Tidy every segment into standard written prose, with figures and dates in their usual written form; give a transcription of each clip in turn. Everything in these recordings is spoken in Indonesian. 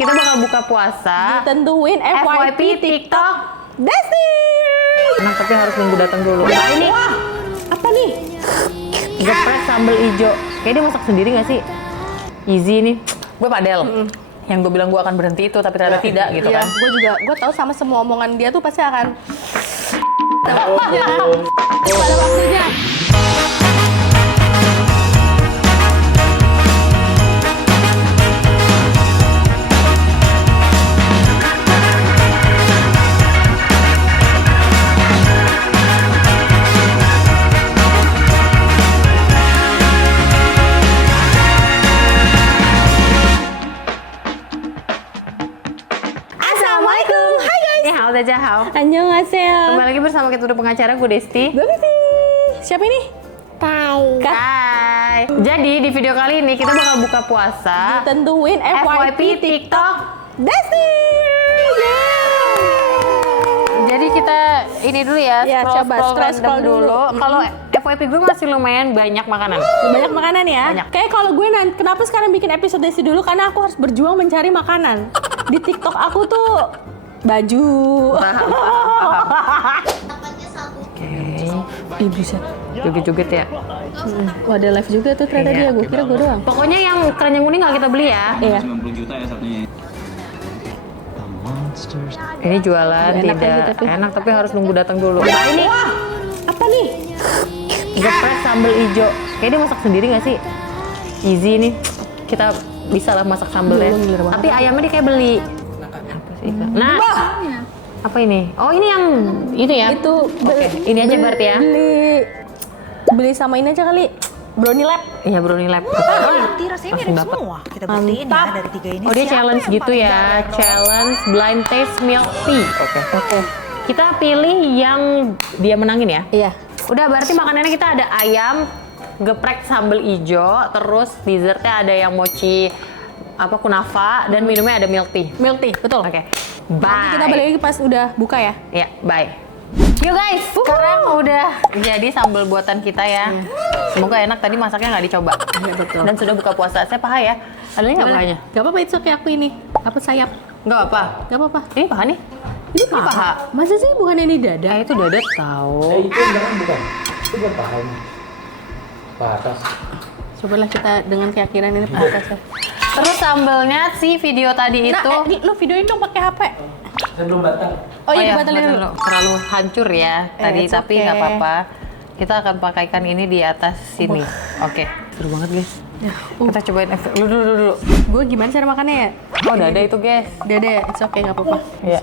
Kita bakal buka puasa. Ditentuin FYP TikTok Desti. Nah, tapi harus nunggu datang dulu. Nah, ini Wah, apa nih? geprek sambal ijo. Kayak dia masak sendiri nggak sih? Easy nih. Gue padel. Yang gue bilang gue akan berhenti itu, tapi ternyata tidak gitu Iya, kan. gue tahu sama semua omongan dia tuh pasti akan pada waktunya. Assalamualaikum, hai guys. Ini hao aja hao. Annyeonghaseyo. Kembali lagi bersama kita udah pengacara gue Desti. Gue Vivi. Siapa ini? Hai. Jadi di video kali ini kita bakal buka puasa. Tentuin FYP TikTok Desti. Jadi kita ini dulu ya, Ya, coba scroll dulu. Kalau FYP gue masih lumayan banyak makanan. Banyak makanan ya? Banyak. Kayak kalau gue kenapa sekarang bikin episode Desi dulu? Karena aku harus berjuang mencari makanan. Di TikTok aku tuh baju. Oke. Ih, buset. Joget-joget ya. Wah, ada live juga tuh ternyata Iya. dia. Gue kira gue doang. Pokoknya yang keranjang kuning nggak kita beli ya. Iya. 90 juta ya satunya. Ini jualan Enak tidak lagi tapi. enak tapi harus nunggu datang dulu. Nah, ini Apa nih? geprek sambal ijo. Kayak dia masak sendiri nggak sih? Easy nih. Kita bisa lah masak sambalnya. Gila banget. Tapi ayamnya dia kayak beli. Apa sih? Nah, apa ini? Oh, ini yang itu ya. Itu Oke, ini aja berarti ya. Beli sama ini aja kali. Brownie Lab. Iya, brownie lab. Berarti rasanya Langsung mirip dapet. semua. Kita buktiin ya dari tiga ini. Oh, dia siapa challenge yang gitu paling ya. viral. Challenge blind taste milk tea. Oke. Kita pilih yang dia menangin ya. Iya. Udah, berarti makanannya kita ada ayam, geprek sambal ijo, terus dessertnya ada yang mochi apa kunafa dan minumnya ada milk tea. Milk tea, betul. Oke. Nanti Bye. kita balik lagi pas udah buka ya. Ya, bye. Yuk guys, sekarang udah jadi sambal buatan kita ya. Semoga enak, tadi masaknya nggak dicoba. Iya, betul. Dan sudah buka puasa. Saya paha ya. Ada nggak pahanya? Gak apa-apa, itu kayak aku ini. Apa sayap? Nggak apa. Gak apa-apa. Ini paha nih. Ini paha. Masa sih bukan ini dada? Itu dadat tahu. Itu jangan bukan. Itu bukan pahanya. Paha atas. Cobalah kita dengan keyakinan ini paha atas ya. Terus sambalnya si video tadi itu. Lu videoin dong pakai HP. Saya belum batal. Oh iya, ya, dibatalin dulu. Terlalu hancur ya tadi, it's tapi okay. nggak apa-apa. Kita akan pakaikan ini di atas sini. Oke. Seru banget guys. Kita cobain efek. Dulu. Gue gimana cara makannya ya? Oh, udah ada itu guys. Dada ya, it's okay, gak apa-apa. Iya.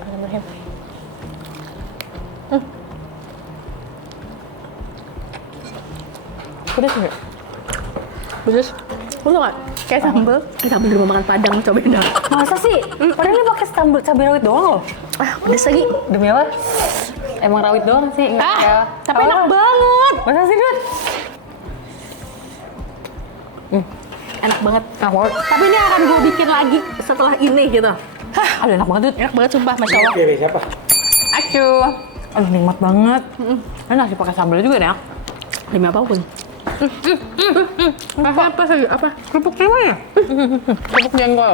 Pedas nggak? Terus, lu tau gak? Kayak sambel. Ini sambel di rumah makan Padang, cobain dong. Masa sih? Padahal ini pakai sambal cabai rawit doang loh. Ah, pedes lagi. Demi apa? Emang rawit doang sih, enggak ya. Tapi enak banget. Masa sih, Dut? Enak banget. Enak banget. Tapi ini akan gue bikin lagi setelah ini gitu. Hah, aduh enak banget, Dut. Enak banget sumpah, Masya Allah. Oke, siapa? Acu. Aduh, nikmat banget. Ini nasi pakai sambal juga nih. Demi apapun. Apa sih? Apa? Kerupuk gimana ya? Kerupuk jengkol.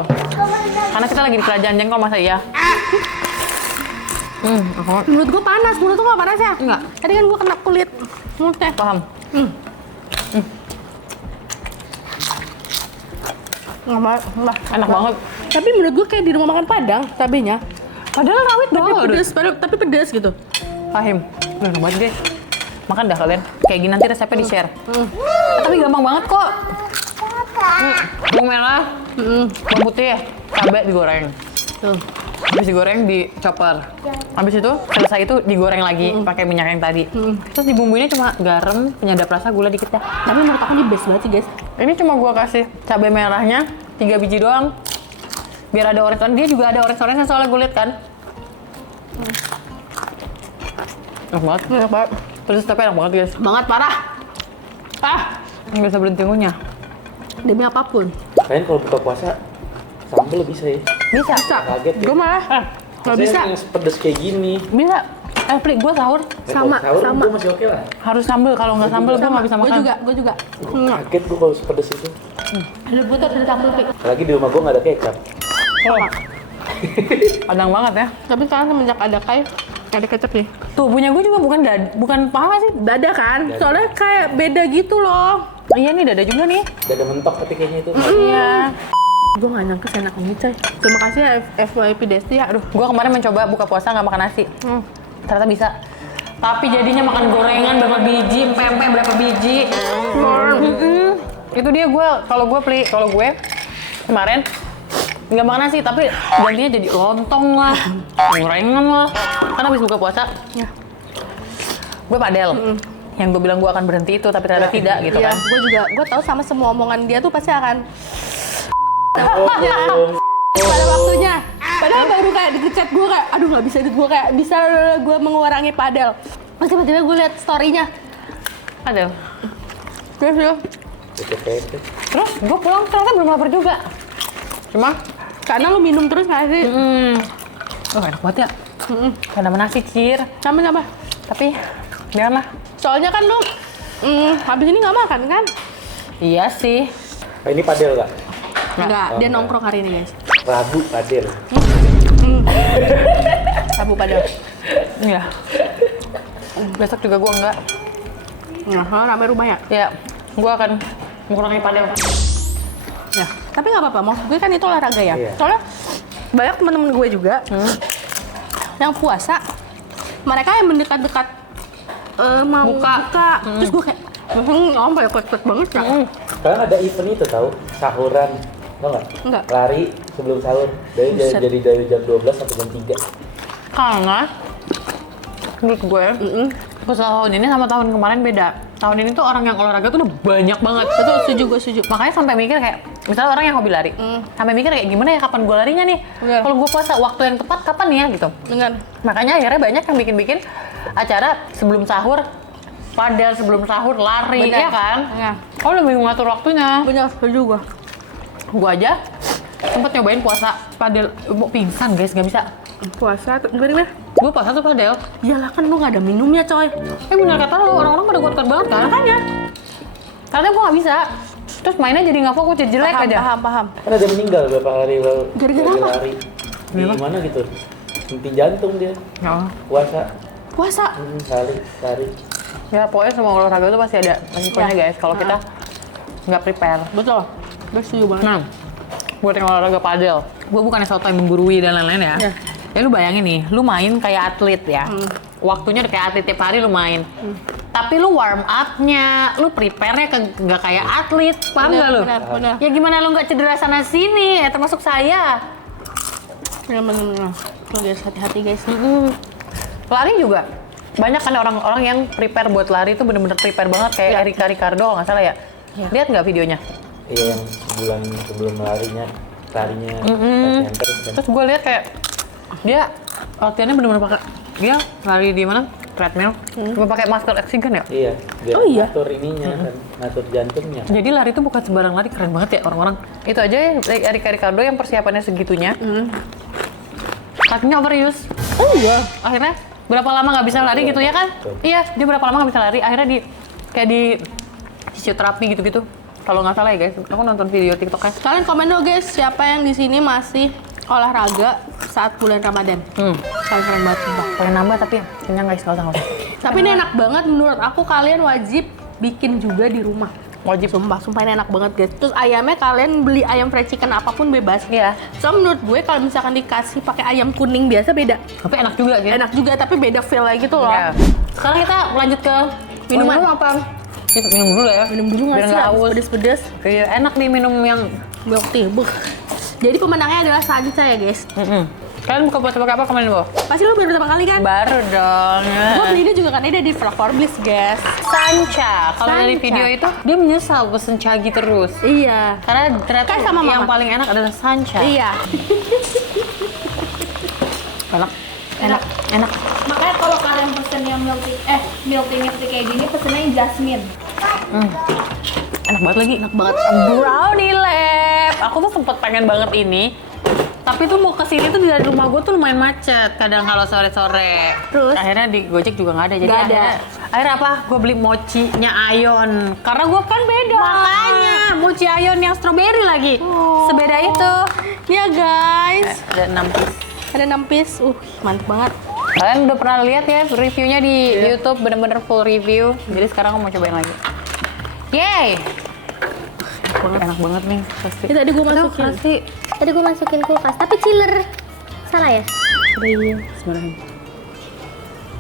Karena kita lagi di kerajaan jengkol, masa iya? Aku Mulut gue panas, mulut tuh gak panas ya? Enggak. Tadi kan gue kena kulit mulutnya. paham. Enak banget. Tapi menurut gue kayak di rumah makan Padang, cabenya. Padahal rawit Tapi doang. pedes, tapi pedes gitu. Pahim. Enak banget, guys. Makan dah kalian. Kayak gini nanti resepnya di-share. Tapi gampang banget kok. Bawang merah, bawang putih, cabai digoreng. Tuh. Habis digoreng di chopper. Habis itu selesai itu digoreng lagi pakai minyak yang tadi. Terus dibumbuinnya cuma garam, penyedap rasa, gula dikit dah. Tapi menurut aku ini best banget sih guys. Ini cuma gua kasih cabai merahnya 3 biji doang. Biar ada orange-orange. Dia juga ada orange-orange soalnya gue liat kan. Enak banget. Enak banget. Pedes tapi enak banget guys. Banget parah. Ah, Nggak bisa berhenti ngunyah. demi apapun. Kalian kalau buka puasa sambel bisa ya? Bisa. Kaget ya? Gue malah nggak bisa. Yang pedes kayak gini. Bisa. Pri, gue sahur Sama, Kalau sahur sama. Gue masih oke lah. harus sambel. Kalau nggak sambel gue nggak bisa makan. Gue juga. Kaget gue kalau sepedes itu. Ada butuh ada sambal pik. Apalagi di rumah gue nggak ada kecap. Oh. Padang banget ya. Tapi sekarang semenjak ada kecap nih. Tuh punya gue juga bukan paha sih. Dada kan? Soalnya kayak beda gitu loh. Iya nih dada juga nih. Dada mentok tapi kayaknya itu. Iya. Gue gak nyangka seenak ini coy. Terima kasih ya FYP Desti ya. Aduh. Gue kemarin mencoba buka puasa nggak makan nasi. Ternyata bisa. Tapi jadinya makan gorengan berapa biji, pempek berapa biji. Itu dia kalau gue kemarin nggak makan nasi tapi gantinya jadi lontong lah, gorengan lah. Karena habis buka puasa, Ya. gue padel. Yang gue bilang gue akan berhenti itu tapi ternyata tidak gitu Iya, kan. gue tahu sama semua omongan dia tuh pasti akan Oh, pada waktunya. Padahal baru kayak di chat gue kayak, aduh nggak bisa gue kayak bisa gue mengurangi padel. Pas tiba-tiba gue liat story-nya. Padel. Terus Terus gue pulang ternyata belum lapar juga. Cuma, karena lu minum terus nggak sih? oh enak banget ya. Karena sama nasi cir. Sama. Tapi janganlah. Soalnya kan lu habis ini nggak makan kan? Iya sih. Nah, ini padel nggak? Enggak, dia enggak. nongkrong hari ini guys. Rabu padel. Sabu padel. Iya. Besok juga gue enggak. Nah, rame rumah ya? Ya, gue akan mengurangi padel. Ya. Tapi nggak apa-apa, maksud gue kan itu olahraga ya. Iya. Soalnya banyak temen-temen gue juga yang puasa, mereka yang mendekat-dekat mau buka. Terus gue kayak, sampai kuat-kuat banget ya. Sekarang ada event itu tahu, sahuran. Tau nggak? Enggak. Lari sebelum sahur. Buset. Dari jam 12 sampai jam 3. Karena menurut gue, tahun ini sama tahun kemarin beda. Tahun ini tuh orang yang olahraga tuh udah banyak banget. Betul, setuju, gue setuju. Makanya sampai mikir kayak, misalnya orang yang hobi lari, sampai mikir kayak gimana ya kapan gue larinya nih? Iya. Kalau gue puasa, waktu yang tepat kapan ya gitu. Dengan Makanya akhirnya banyak yang bikin acara sebelum sahur, padel sebelum sahur, lari, Benar. ya kan? Iya. Oh lebih ngatur waktunya. bener, setuju gue. Gue aja sempet nyobain puasa padel, mau pingsan guys, nggak bisa. Puasa, gimana? Gue puasa tuh padel. Iyalah kan lu nggak ada minumnya coy. Bener kata lo, orang-orang pada kuat-kuat banget kan? Makanya. Karena gue nggak bisa. Terus mainnya jadi nggak fokus, jadi jelek aja. Paham. Kan ada meninggal beberapa hari lalu. Gara-gara apa? Lari. Di mana gitu? Henti jantung dia. Oh. Puasa. Lari. Ya pokoknya semua olahraga tuh pasti ada resikonya Ya. guys. Kalau kita nggak prepare. Betul. Gue setuju banget. Nah, buat yang olahraga padel, gue bukannya soto yang menggurui dan lain-lain ya. Ya. Ya lu bayangin nih, lu main kayak atlet ya. Waktunya udah kayak atlet tiap hari lu main. Tapi lu warm up-nya, lu prepare-nya nggak kayak atlet, paham nggak lu? Benar. Ya gimana lu nggak cedera sana sini, ya termasuk saya. Benar. Tuh guys, hati-hati guys. Lari juga. Banyak kan orang-orang yang prepare buat lari itu bener-bener prepare banget kayak Erika Ricardo kalau nggak salah ya. Lihat nggak videonya? Iya, yang sebulan sebelum larinya latihan terus kan. Terus gue lihat kayak dia latihannya bener-bener pakai dia lari di mana? Treadmill. Cuma pakai masker oksigen ya. Iya, dia Oh iya? ngatur ininya kan, ngatur jantungnya. Jadi lari itu bukan sembarang lari, keren banget ya orang-orang. Itu aja ya Erika Ricardo yang persiapannya segitunya. Kakinya overuse. Oh iya. Akhirnya berapa lama nggak bisa lari gitu ya kan? Betul. Iya, dia berapa lama nggak bisa lari. Akhirnya kayak di fisioterapi gitu-gitu. Kalau nggak salah ya guys, aku nonton video TikTok-nya. Kalian komen dong guys, siapa yang di sini masih olahraga saat bulan Ramadan? Keren banget sumpah. Pengen nambah tapi kenyang guys, nggak usah. Tapi ini enak banget menurut aku, kalian wajib bikin juga di rumah. Wajib. Sumpah ini enak banget guys. Terus ayamnya kalian beli ayam fried chicken apapun bebas. Iya. So menurut gue kalau misalkan dikasih pakai ayam kuning biasa beda. Tapi enak juga sih. Enak juga tapi beda feel lagi gitu loh. Ya. Sekarang kita lanjut ke Minuman. minum apa? Kita minum dulu ya. Minum dulu nggak Biar sih? nggak Habis haus. pedes-pedes. Iya, enak nih minum yang. Milk tea. Buh. Jadi pemenangnya adalah Sancha ya guys. Kalian buka puasa pakai apa kemarin bawah? Pasti lo baru pertama kali kan? Baru dong. Gue beli ini juga kan ada di Flavor Bliss guys. Sancha. Kalau dari Sancha. video itu dia menyesal pesen Chagi terus. Iya. Karena ternyata Kayak sama yang Mama. paling enak adalah Sancha. Iya. Enak. Makanya kalau kalian pesen yang milk tea kayak gini, pesennya yang jasmine. Enak banget lagi. Enak banget. Brownie Lab. Aku tuh sempet pengen banget ini. Tapi tuh mau kesini tuh dari rumah gue tuh lumayan macet. Kadang kalau sore-sore. Terus? Akhirnya di Gojek juga nggak ada. Jadi Nggak ada. akhirnya apa? Gue beli mochinya Ayon. Karena gue kan beda. Makanya mochi Ayon yang strawberry lagi. Sebeda itu. Ya guys, Ada 6 piece. ada 6 piece. Mantep banget. Kalian udah pernah lihat ya reviewnya di YouTube, bener-bener full review. Jadi sekarang aku mau cobain lagi. Yeay! Enak banget nih pasti. Ini tadi gue masukin. Pasti. Tadi gue masukin kulkas, tapi chiller. Salah ya? Iya. Sebenarnya.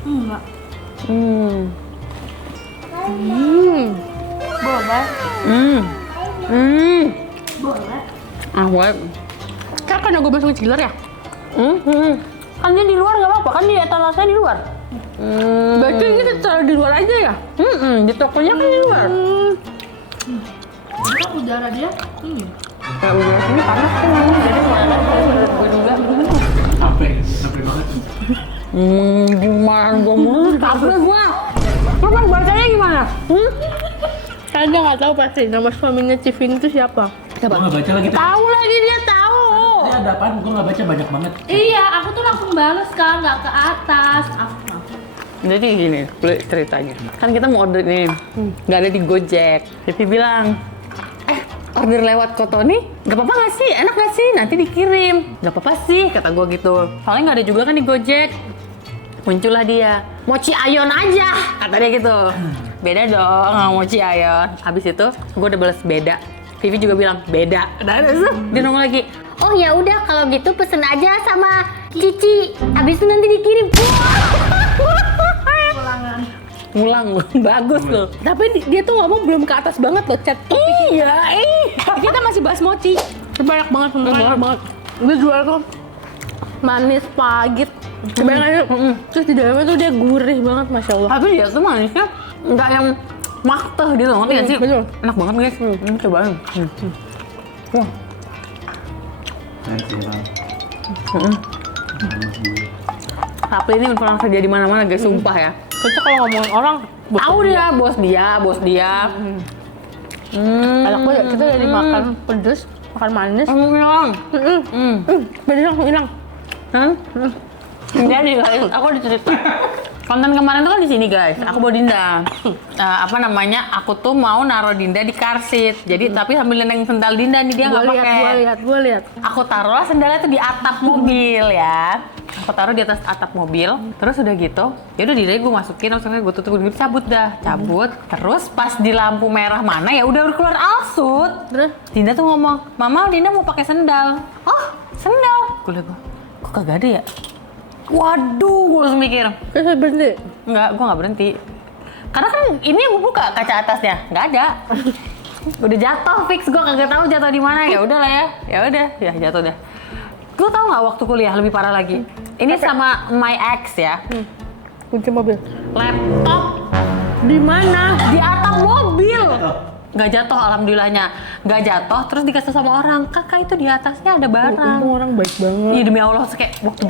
Enggak. Boleh. Boleh. Awet. Kan karena gue masukin chiller ya? Kan dia di luar nggak apa-apa, kan di etalasenya di luar. Berarti ini kita taruh di luar aja ya? Di tokonya kan di luar. Kan udara dia. Ya udah, ini panas sih memang, jadi mana gue juga. Capek banget. Gimana gue mulu, capek gue. Lu kan bacanya gimana? Kan dia nggak tahu pasti nama suaminya Civin itu siapa. Gue nggak baca lagi. Tahu lagi dia tahu. Ini ada apaan? Gue nggak baca banyak banget. Iya, aku tuh langsung bales kan, nggak ke atas. Jadi gini, ceritanya. Kan kita mau order nih, nggak ada di Gojek. Pipi bilang, order lewat Kotoni, nggak apa-apa nggak sih? Enak nggak sih? Nanti dikirim. Nggak apa-apa sih, kata gue gitu. Soalnya nggak ada juga kan di Gojek. Muncullah dia, mochi ayon aja, kata dia gitu. Beda dong, nggak mochi ayon. Habis itu, gue udah balas beda. Vivi juga bilang beda. Nah, dia nongol lagi. Oh ya udah kalau gitu pesen aja sama Cici. Abis itu nanti dikirim. Ngulang loh, bagus loh. Tapi dia tuh ngomong belum ke atas banget loh, chat. Iya, Kita masih bahas mochi. Banyak banget, banyak banget. Dia jual tuh manis pahit. Kebanyakan terus di dalamnya tuh dia gurih banget, masya Allah. Tapi dia tuh manisnya nggak yang makteh gitu, ngerti nggak sih? betul. Enak banget guys. Cobain. Wah, Nanti bang. Apli ini pernah kerja di mana-mana guys, sumpah ya. Cocok kalau ngomongin orang. Tahu dia, bos dia. Enak banget, kita dari makan pedes, makan manis. Hilang. Pedes langsung hilang. Jadi guys, aku ada cerita. Konten kemarin tuh kan di sini guys, aku bawa Dinda. Apa namanya? Aku tuh mau naruh Dinda di car seat. Jadi tapi sambil nendang sendal Dinda nih, dia nggak pakai. Gue lihat. Aku taruh sendalnya tuh di atap mobil ya. Aku taruh di atas atap mobil. Terus udah gitu, ya udah Dinda gue masukin, terus gue tutup gitu, cabut. Terus pas di lampu merah mana ya udah keluar alsut. Terus? Dinda tuh ngomong, Mama Dinda mau pakai sendal. Oh sendal? Gue liat, kok kagak ada ya? Waduh, gue langsung mikir. Terus berhenti. Enggak, gue nggak berhenti. Karena kan ini gue buka kaca atasnya, nggak ada. Udah jatuh fix, gue kagak tahu jatuh di mana. Ya udah lah ya udah, ya jatuh dah. Gue tau nggak waktu kuliah lebih parah lagi. Ini sama my ex ya. Kunci mobil. Laptop Di mana? di atap mobil. Nggak jatuh, alhamdulillahnya. Nggak jatuh, terus dikasih sama orang. Kakak itu di atasnya ada barang. Kamu orang baik banget. Iya demi Allah, terus kayak waktu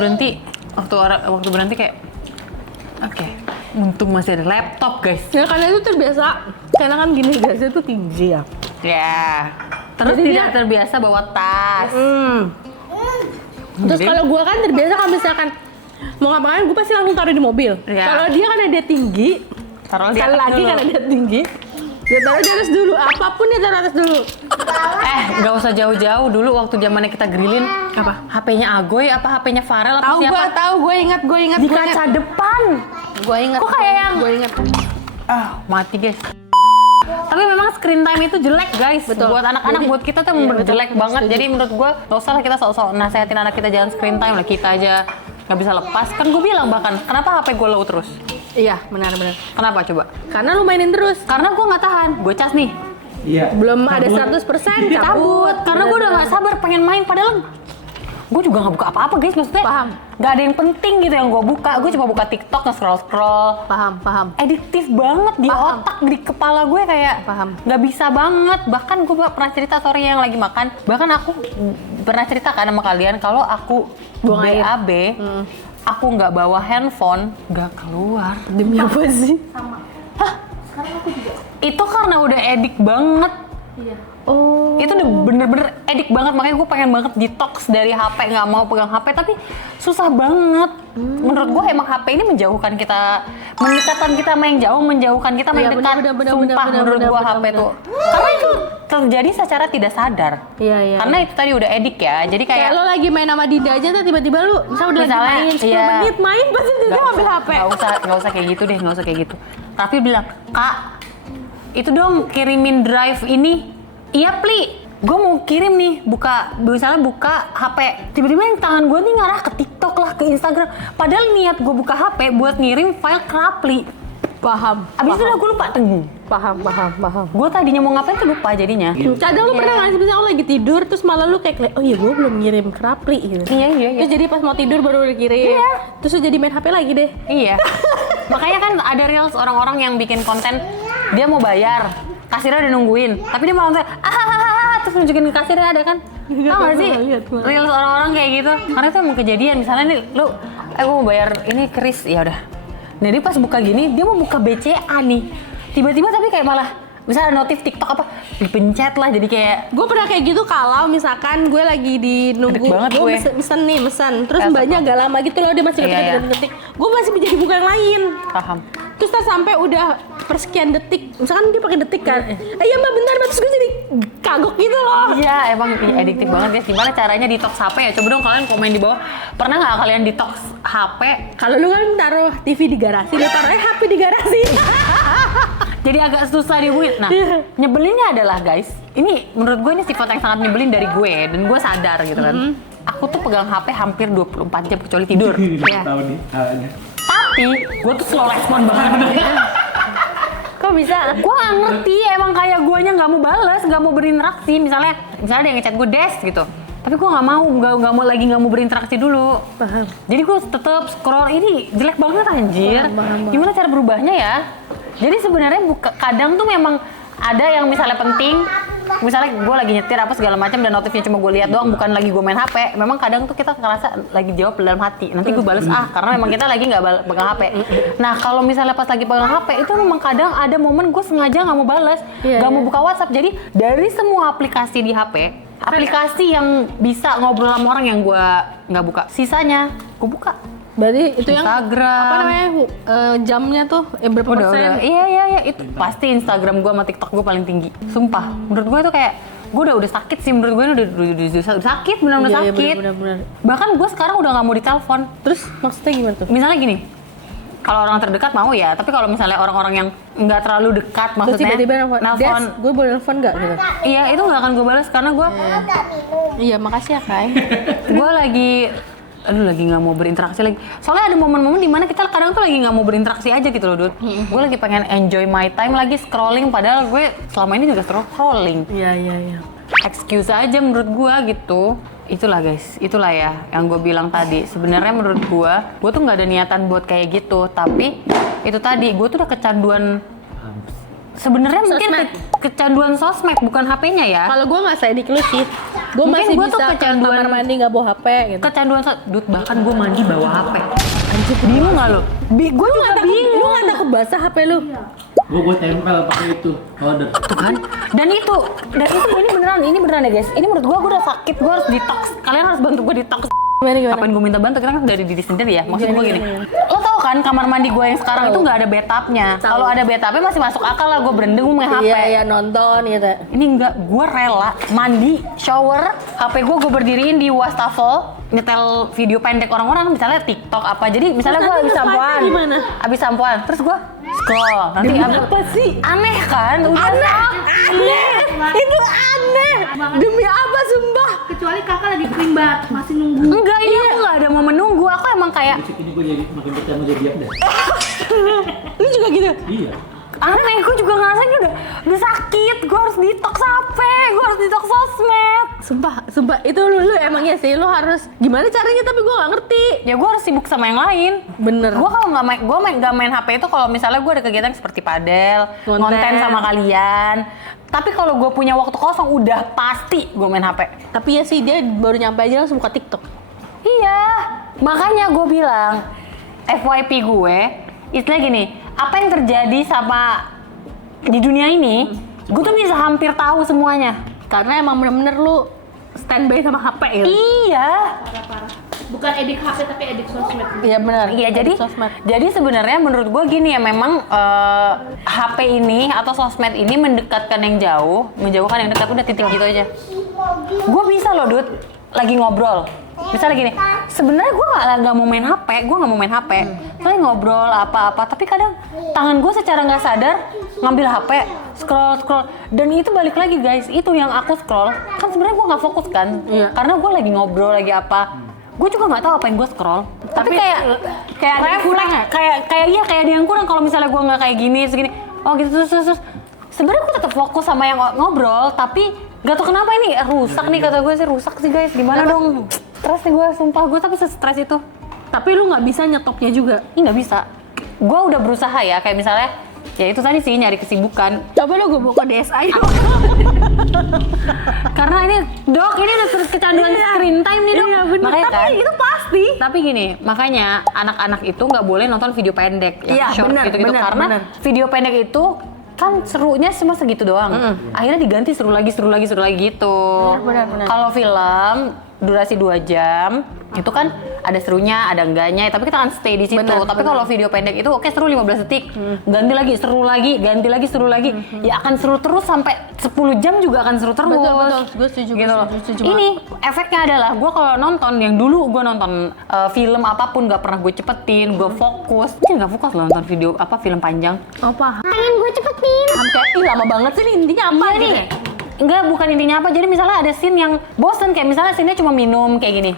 berhenti kayak oke, untung masih ada laptop guys. Ya karena itu terbiasa. Karena kan gini gasnya tuh tinggi ya. Ya. Terus Jadi tidak terbiasa bawa tas. Terus Jadi- kalau gua kan terbiasa kalau misalkan mau ngapain gua pasti langsung taruh di mobil. Iya. Kalau dia kan ada tinggi, Taruh di sekali atas lagi dulu. karena dia tinggi, dia taruh di atas dulu. Apapun dia taruh atas dulu. Nggak usah jauh-jauh dulu waktu zamannya kita grillin. Apa? HP-nya Agoy apa HP-nya Farel apa siapa? Tahu gue ingat. Di kaca depan. Gue ingat. Kok kayak yang- Gue ingat. Mati guys. Tapi memang screen time itu jelek guys. Betul. Buat anak-anak, Jadi- buat kita tuh iya, bener betul. jelek banget. Setuju. Jadi menurut gua nggak usah lah kita sok-sok nasehatin anak kita jangan screen time lah. Kita aja nggak bisa lepas. Kan gue bilang bahkan, kenapa HP gue low terus? Iya, benar-benar. Kenapa coba? Karena lu mainin terus. Karena gue nggak tahan. Gue cas nih. Iya. Belum ada 100% Cabut. Karena gue udah nggak sabar pengen main. Padahal gue juga nggak buka apa-apa guys. Maksudnya Paham. nggak ada yang penting gitu yang gue buka. Gue cuma buka TikTok, nge-scroll-scroll. Paham. Adiktif banget di Paham. otak, di kepala gue kayak Paham. nggak bisa banget. Bahkan gue pernah cerita, sorry yang lagi makan, bahkan aku pernah cerita kan sama kalian kalau aku Buang air. BAB, aku nggak bawa handphone, nggak keluar. Demi apa sih? Itu karena udah edik banget. Oh. Itu udah bener-bener edik banget, makanya gue pengen banget detox dari HP, nggak mau pegang HP, tapi susah banget. Menurut gue emang HP ini menjauhkan kita, mendekatan kita sama yang jauh, menjauhkan kita sama Iya, yang dekat. bener, Sumpah menurut gue HP tuh. Karena itu terjadi secara tidak sadar. Iya. Karena itu tadi udah edik ya. Jadi kayak kayak lo lagi main sama Dinda aja tuh tiba-tiba lu udah lagi main 10 menit main pasti dia ngambil HP. Nggak usah kayak gitu deh, nggak usah kayak gitu. Tapi bilang, Kak, itu dong kirimin drive ini. Iya, Pli. Gue mau kirim nih, misalnya buka HP. Tiba-tiba yang tangan gue nih ngarah ke TikTok lah, ke Instagram. Padahal niat gue buka HP buat ngirim file ke Rapli. Paham. Abis itu udah gue lupa. Paham. Gue tadinya mau ngapain tuh lupa jadinya. Kadang lu pernah nggak sih misalnya lo lagi tidur terus malah lu kayak oh iya gue belum ngirim ke Rapli gitu. Iya. Terus jadi pas mau tidur baru udah kirim. Iya. Terus lu jadi main HP lagi deh. Iya. Makanya kan ada reels orang-orang yang bikin konten dia mau bayar, kasirnya udah nungguin, tapi dia malah terus nunjukin ke kasirnya ada kan? Tau gak sih? Reels orang-orang kayak gitu. Karena itu emang kejadian. Misalnya nih lu, gue mau bayar ini keris, ya udah. Nah dia pas buka gini, dia mau buka BCA nih. Tiba-tiba tapi kayak malah misalnya notif TikTok apa dipencet lah, jadi kayak gue pernah kayak gitu kalau misalkan gue lagi di nunggu gue mesen terus mbaknya agak lama gitu loh, dia masih ngetik gue masih menjadi buka yang lain. Paham. Terus sampai udah persekian detik, misalkan dia pakai detik kan, iya mbak bentar, terus gue jadi kagok gitu loh. Iya emang adiktif banget guys. Gimana caranya detox HP ya? Coba dong kalian komen di bawah. Pernah nggak kalian detox HP? Kalau lu kan taruh TV di garasi, lu taruh HP di garasi. Jadi agak susah dihubungin. Nah, nyebelinnya adalah guys, ini menurut gue ini sifat yang sangat nyebelin dari gue dan gue sadar gitu kan. Aku tuh pegang HP hampir 24 jam kecuali tidur. Iya. Tahu nih halnya. Tapi gue tuh slow respon banget. Kok bisa? Gue gak ngerti, emang kayak guanya nggak mau bales, nggak mau berinteraksi. Misalnya dia ngechat gue Des gitu. Tapi gue nggak mau berinteraksi dulu. Paham. Jadi gue tetap scroll, ini jelek banget anjir. Gimana cara berubahnya ya? Jadi sebenarnya kadang tuh memang ada yang misalnya penting, misalnya gue lagi nyetir apa segala macam dan notifnya cuma gue lihat doang, bukan lagi gue main HP. Memang kadang tuh kita ngerasa lagi jawab dalam hati. Nanti gue bales karena memang kita lagi nggak pegang HP. Nah kalau misalnya pas lagi pegang HP itu memang kadang ada momen gue sengaja nggak mau bales, nggak mau buka WhatsApp. Jadi dari semua aplikasi di HP, aplikasi yang bisa ngobrol sama orang yang gue nggak buka, sisanya gue buka. Berarti itu yang Instagram. apa namanya jamnya tuh berapa persen? Iya itu pasti Instagram gue sama TikTok gue paling tinggi. Sumpah, menurut gue tuh kayak gue udah sakit sih, menurut gue udah sakit, benar-benar sakit. Bener. Bahkan gue sekarang udah nggak mau ditelepon. Terus maksudnya gimana tuh? Misalnya gini, kalau orang terdekat mau ya, tapi kalau misalnya orang-orang yang nggak terlalu dekat, Terus maksudnya tiba-tiba nelfon, gue boleh nelfon nggak gitu? Iya itu nggak akan gue balas karena gue Iya makasih ya Kai. gue lagi nggak mau berinteraksi lagi. Soalnya ada momen-momen dimana kita kadang tuh lagi nggak mau berinteraksi aja gitu loh, Dut. Gue lagi pengen enjoy my time, lagi scrolling, padahal gue selama ini juga scrolling. Iya. Excuse aja menurut gue gitu. Itulah guys, itulah ya yang gue bilang tadi. Sebenarnya menurut gue tuh nggak ada niatan buat kayak gitu, tapi itu tadi gue tuh udah kecanduan. Sebenarnya mungkin kecanduan sosmed bukan HP-nya ya. Kalau gue nggak sedik lu sih, gue masih gua tuh bisa kecanduan kamar mandi nggak bawa HP gitu. Kecanduan Dut, bahkan gue mandi bawa HP. Anjir, bingung nggak lo? Gue juga bingung. Lu nggak takut basah HP lu? Gue tempel pakai itu powder. Tuh kan? Dan itu ini beneran ya guys. Ini menurut gue udah sakit, gue harus detox. Kalian harus bantu gue detox. Gimana? Apain gue minta bantu, kita kan dari diri sendiri ya. Maksud gue gini, lo tau kan kamar mandi gue yang sekarang itu nggak ada bathtubnya. Kalau ada bathtubnya masih masuk akal lah, gue berendam main HP. Iya nonton gitu. Ini enggak, gue rela mandi, shower, HP gue berdiriin di wastafel, nyetel video pendek orang-orang, misalnya TikTok apa. Jadi misalnya gue abis sampoan, terus gue scroll. Nanti apa sih? Aneh kan? Aneh. Itu aneh. Demi apa sumpah? Kecuali kakak lagi kerimbat, masih nunggu. Enggak, ini aku nggak ada mau menunggu. Aku emang kayak Ini gue jadi makin percaya mau jadi deh. Lu juga gitu? Iya. aneh, gue juga ngerasanya udah sakit. Gue harus detox HP, gue harus detox sosmed. Sumpah itu lu emangnya sih lu harus gimana caranya, tapi gue nggak ngerti. Ya gue harus sibuk sama yang lain. Bener. Gue kalau nggak main HP itu kalau misalnya gue ada kegiatan seperti padel, ngonten sama kalian. Tapi kalau gue punya waktu kosong udah pasti gue main HP. Tapi ya sih dia baru nyampe aja langsung buka TikTok. Iya, makanya gue bilang FYP gue, istilah gini, apa yang terjadi sama di dunia ini, gue tuh bisa hampir tahu semuanya. Karena emang bener-bener lu standby sama HP ya. Iya. Bukan edik HP tapi edik sosmed. Iya benar. Iya, Sosmed. jadi sebenarnya menurut gue gini ya, memang HP ini atau sosmed ini mendekatkan yang jauh, menjauhkan yang dekat, udah titik gitu aja. Gue bisa loh, Dut, lagi ngobrol. Misalnya gini, sebenarnya gue nggak mau main HP, soalnya ngobrol apa-apa, tapi kadang tangan gue secara nggak sadar ngambil HP, scroll, dan itu balik lagi guys, itu yang aku scroll, kan sebenarnya gue nggak fokus kan, karena gue lagi ngobrol lagi apa, gue juga nggak tahu apa yang gue scroll, tapi kayak ada yang kurang, kayak ada yang kurang kalau misalnya gue nggak kayak gini, segini, oh gitu terus. Sebenarnya gue tetap fokus sama yang ngobrol, tapi gak tau kenapa ini rusak nih, kata gue sih rusak sih guys, gimana dong? Stres nih gue, sumpah gue tapi stres itu. Tapi lu nggak bisa nyetopnya juga. Ini nggak bisa. Gue udah berusaha ya, kayak misalnya, ya itu tadi sih nyari kesibukan. Coba lu gue buka DSI. Karena ini, Dok, ini udah kecanduan screen time nih, Dok. Iya bener, Makanya tapi kan, itu pasti. tapi gini, makanya anak-anak itu nggak boleh nonton video pendek, Iya, short bener, gitu-gitu. bener, Karena bener. video pendek itu kan serunya cuma segitu doang. Akhirnya diganti seru lagi gitu. Benar. Kalau film durasi 2 jam, itu kan ada serunya, ada enggaknya, tapi kita akan stay di situ. Tapi kalau video pendek itu oke, seru 15 detik, ganti lagi seru lagi, ya akan seru terus sampai 10 jam juga akan seru terus. Betul, gue setuju. Gitu loh. setuju Ini efeknya adalah gue kalau nonton, yang dulu gue nonton film apapun gak pernah gue cepetin, gue fokus. Jadi gak fokus loh nonton video film panjang. Apa? Pengen gue cepetin. Sampai lama banget sih nih, intinya apa Iya nih. Enggak, bukan intinya apa. Jadi misalnya ada scene yang bosen, kayak misalnya scene-nya cuma minum kayak gini,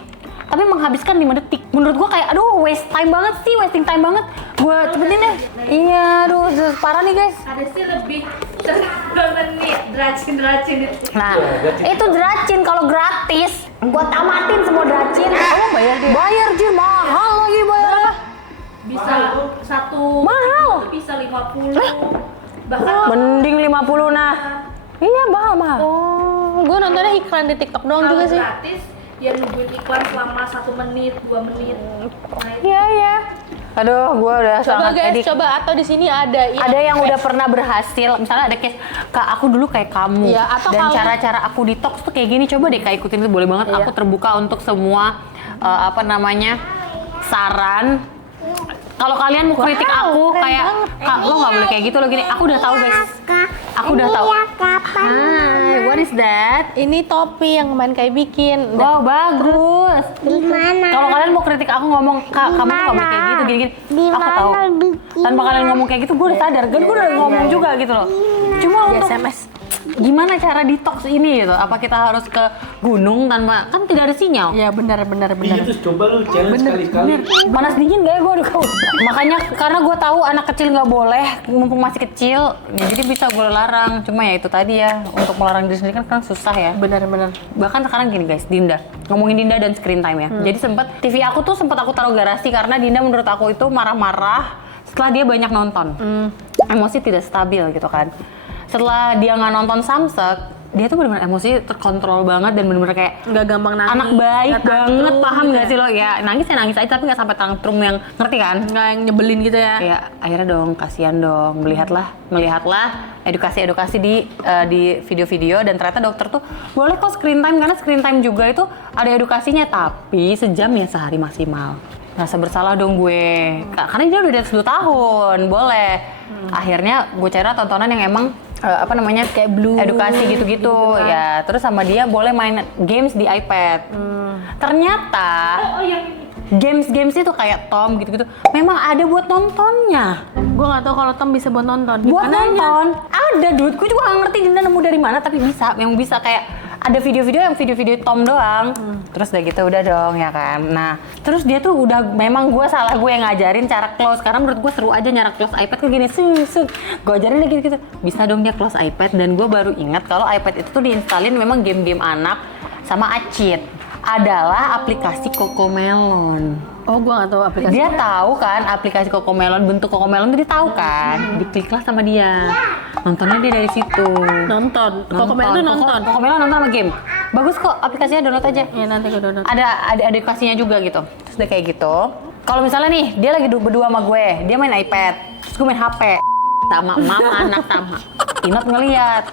tapi menghabiskan 5 detik. Menurut gua kayak aduh wasting time banget. Gua cepetin deh. Iya, aduh parah nih guys. Ada sih lebih 2 menit dracin itu. Nah, itu dracin kalau gratis. Gua tamatin semua dracin. Kamu bayar dia? Bayar Jin, mahal lagi bayarnya. Bisa satu Mahal. itu bisa 50. Bahkan Mending 50 nah. Iya, mahal. Oh, gue nontonnya iklan di TikTok doang kalau juga sih. gratis ya nungguin iklan selama 1 menit, 2 menit. Nah, itu Iya. Aduh, gua udah Coba sangat guys, edik. coba atau di sini ada Ada yang udah pernah berhasil, misalnya ada case, Kak aku dulu kayak kamu, Iya, atau dan kalau- cara-cara aku detox tuh kayak gini, coba deh Kak ikutin, itu boleh banget. Iya. Aku terbuka untuk semua saran. Kalau kalian mau kritik aku kayak, Kak lo nggak boleh kayak gitu lo gini, aku udah tahu guys, aku udah tahu. Hai, what is that? Ini topi yang kemarin kayak bikin. Wow, bagus. Kalau kalian mau kritik aku ngomong, Kak, kamu tuh nggak boleh kayak gitu, gini-gini. Aku tahu. Tanpa kalian ngomong kayak gitu, gue udah sadar. Gue udah ngomong juga gitu loh. Cuma Di untuk SMS. gimana cara detox ini gitu? Apa kita harus ke gunung tanpa, kan tidak ada sinyal? Ya benar. Iya terus coba lu challenge sekali-sekali. Panas dingin gak ya gue? Makanya karena gue tahu anak kecil nggak boleh, mumpung masih kecil, ya jadi bisa gue larang. Cuma ya itu tadi ya, untuk melarang diri sendiri kan susah ya. Benar. Bahkan sekarang gini guys, Dinda, ngomongin Dinda dan screen time ya. Jadi TV aku aku taruh garasi karena Dinda menurut aku itu marah-marah setelah dia banyak nonton. Emosi tidak stabil gitu kan. Setelah dia nggak nonton Samsek, dia tuh benar-benar emosi terkontrol banget dan benar-benar kayak Nggak gampang nangis. anak baik nggak banget, tantrum, paham gitu nggak sih lo? Ya nangis aja tapi nggak sampai tantrum yang, ngerti kan? Nggak yang nyebelin gitu ya. Ya akhirnya dong, kasihan dong, melihatlah edukasi di video-video, dan ternyata dokter tuh boleh kok screen time, karena screen time juga itu ada edukasinya, tapi sejam ya sehari maksimal. Ngerasa bersalah dong gue, karena dia udah di atas 2 tahun, boleh. Akhirnya gue cari tontonan yang emang kayak blue edukasi gitu-gitu kan. ya. Terus sama dia boleh main games di iPad. Ternyata games itu kayak Tom gitu-gitu memang ada buat nontonnya. Gue nggak tahu kalau Tom bisa buat nonton. Buat Gimana aja? nonton ada, dude. Gue juga nggak ngerti Dinda nemu dari mana, tapi bisa kayak ada video-video Tom doang. Terus udah gitu udah dong ya kan. Nah terus dia tuh udah, memang gue yang ngajarin cara close, karena menurut gue seru aja nyara close iPad kayak gini. Gue ajarin dia gitu. Bisa dong dia close iPad, dan gue baru ingat kalau iPad itu tuh diinstalin memang game-game anak sama Acit adalah aplikasi Cocomelon. Oh, gue nggak tahu aplikasi. Dia tahu kan aplikasi Cocomelon, bentuk Cocomelon itu dia tahu kan. Dikliklah sama dia. Nontonnya dia dari situ. Nonton. Cocomelon tuh nonton. Cocomelon nonton sama game. Bagus kok, aplikasinya download aja. Ya nanti gue download. Ada edukasinya juga gitu. Terus udah kayak gitu. Kalau misalnya nih, dia lagi berdua sama gue, dia main iPad, terus gue main HP. Sama mama anak sama. Inot ngeliat,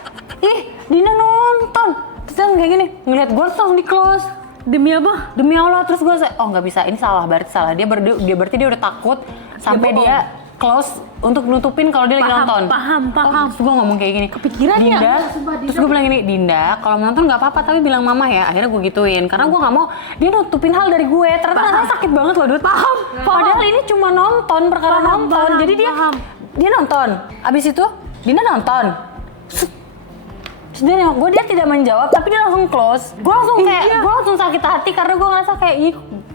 ih Dina nonton. Terus dia kayak gini, ngeliat gue langsung di close. Demi apa? Demi Allah, terus gue oh nggak bisa, ini salah, berarti salah. Dia berarti dia udah takut sampai bohong. dia close untuk nutupin kalau dia lagi nonton. Paham. Terus gue ngomong kayak gini, Kepikiran ya? Dinda, terus gue bilang gini, Dinda, kalau menonton nggak apa-apa tapi bilang mama ya. Akhirnya gue gituin, karena gue nggak mau dia nutupin hal dari gue. Ternyata rasanya sakit banget loh, Dut. Paham. Padahal ini cuma nonton, perkara nonton. Jadi dia nonton. Abis itu Dinda nonton. Terus dia tidak menjawab, tapi dia langsung close. Gue langsung gue langsung sakit hati karena gue ngerasa kayak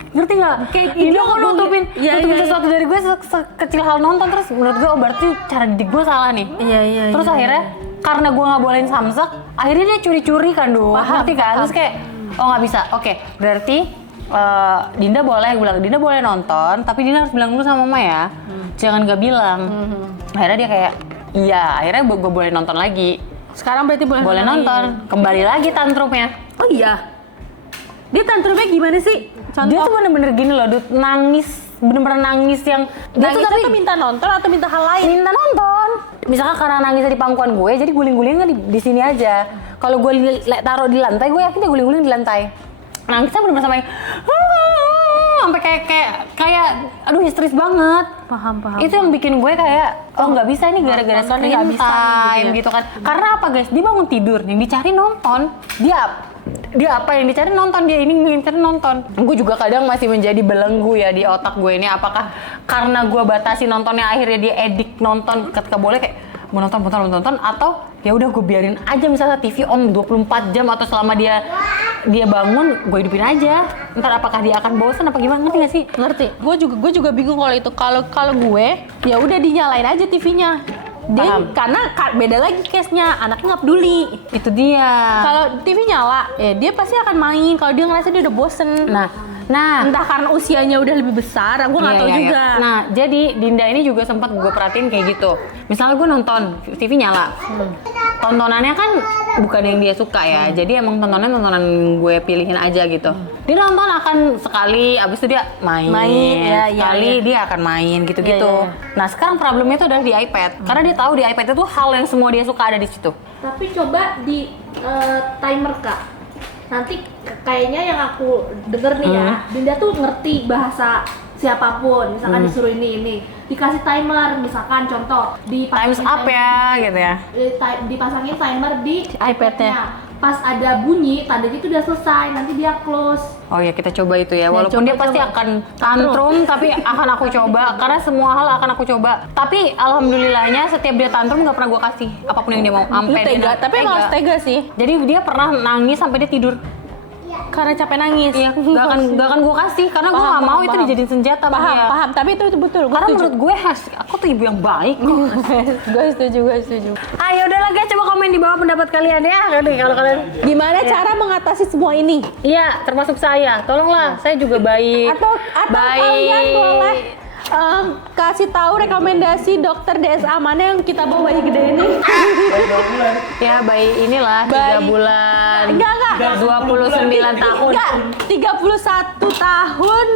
ngerti nggak? Kayak Dinda kok nutupin Iya. sesuatu dari gue sekecil hal nonton, terus menurut gue berarti cara didik gue salah nih. Iya. Terus akhirnya karena gue nggak bolehin samsak, akhirnya dia curi-curi kan ngerti kan? Terus kayak oh nggak bisa, oke berarti Dinda boleh, gue bilang Dinda boleh nonton, tapi Dinda harus bilang dulu sama mama ya, jangan gak bilang. Akhirnya dia kayak iya, akhirnya gue boleh nonton lagi. Sekarang berarti Boleh nonton, kembali lagi tantrumnya. Oh iya. Dia tantrumnya gimana sih? Contoh. Dia tuh bener-bener gini loh, Dut, nangis, bener-bener nangis yang dia tuh Nangisnya tuh minta nonton atau minta hal lain? minta nonton. Misalkan karena nangisnya di pangkuan gue, jadi guling-gulingnya di sini aja. Kalau gue taruh di lantai, gue yakin dia guling-guling di lantai. Nangisnya bener-bener sampai sampai kayak aduh histeris banget. Paham. Itu yang bikin gue kayak oh nggak bisa nih gara-gara nontonnya screen nggak bisa nih, time gitu gitu kan. Karena apa guys? Dia bangun tidur, yang dicari nonton. Dia apa yang dicari nonton, dia ini yang dicari nonton. Gue juga kadang masih menjadi belenggu ya di otak gue ini. Apakah karena gue batasi nontonnya akhirnya dia edik nonton ketika boleh kayak mau nonton atau ya udah gue biarin aja misalnya TV on 24 jam atau selama dia bangun gue hidupin aja. Ntar apakah dia akan bosan apa gimana, ngerti gak sih? Ngerti. Gue juga bingung kalau itu. Kalau gue ya udah dinyalain aja TV-nya. Karena beda lagi case-nya, anaknya nggak peduli. Itu dia. Kalau TV nyala, ya dia pasti akan main. Kalau dia ngerasa dia udah bosen. Nah, entah karena usianya udah lebih besar, gue nggak tahu juga. Nah, jadi Dinda ini juga sempat gue perhatiin kayak gitu. Misalnya gue nonton, TV nyala. Tontonannya kan bukan yang dia suka ya. Jadi emang tontonan gue pilihin aja gitu. Dia nonton akan sekali, abis itu dia main. Sekali dia akan main gitu-gitu. Nah, sekarang problemnya itu adalah di iPad. Karena dia tahu di iPad itu hal yang semua dia suka ada di situ. Tapi coba di timer Kak. Nanti kayaknya yang aku denger nih ya, Dinda tuh ngerti bahasa siapapun, misalkan disuruh ini, dikasih timer, misalkan contoh Times up ya, gitu ya. Dipasangin timer di iPad-nya. Pas ada bunyi, tandanya itu udah selesai, nanti dia close. Oh ya kita coba itu ya, walaupun dia pasti akan tantrum, tapi akan aku coba, karena semua hal akan aku coba. Tapi alhamdulillahnya setiap dia tantrum nggak pernah gue kasih apapun yang dia mau, sampai dia Tega, tapi emang harus tega sih. Jadi dia pernah nangis sampai dia tidur. Karena capek nangis. Iya, nggak akan gue kasih, karena gue nggak mau itu dijadiin senjata sama dia. Paham, tapi itu betul. Karena menurut gue aku tuh ibu yang baik kok. Gue setuju. Ayo udahlah guys, coba komen di bawah pendapat kalian ya. Kalau kalian Gimana cara mengatasi semua ini? iya, termasuk saya. Tolonglah, saya juga baik. Atau kalian boleh kasih tahu rekomendasi dokter DSA mana yang kita bawa bayi gede ini. Ya bayi inilah 3 bulan. Enggak. 29 tahun. Enggak, 31 tahun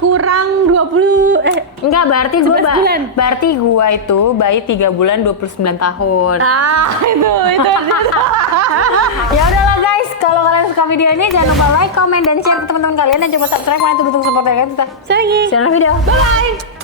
kurang 20 Enggak, berarti 11 bulan. berarti gua itu bayi 3 bulan 29 tahun. itu. Ya udahlah guys, kalau kalian suka video ini jangan lupa like, comment dan share ke teman-teman kalian dan coba subscribe karena itu butuh support dari kalian. Sayang. See you next video. Bye.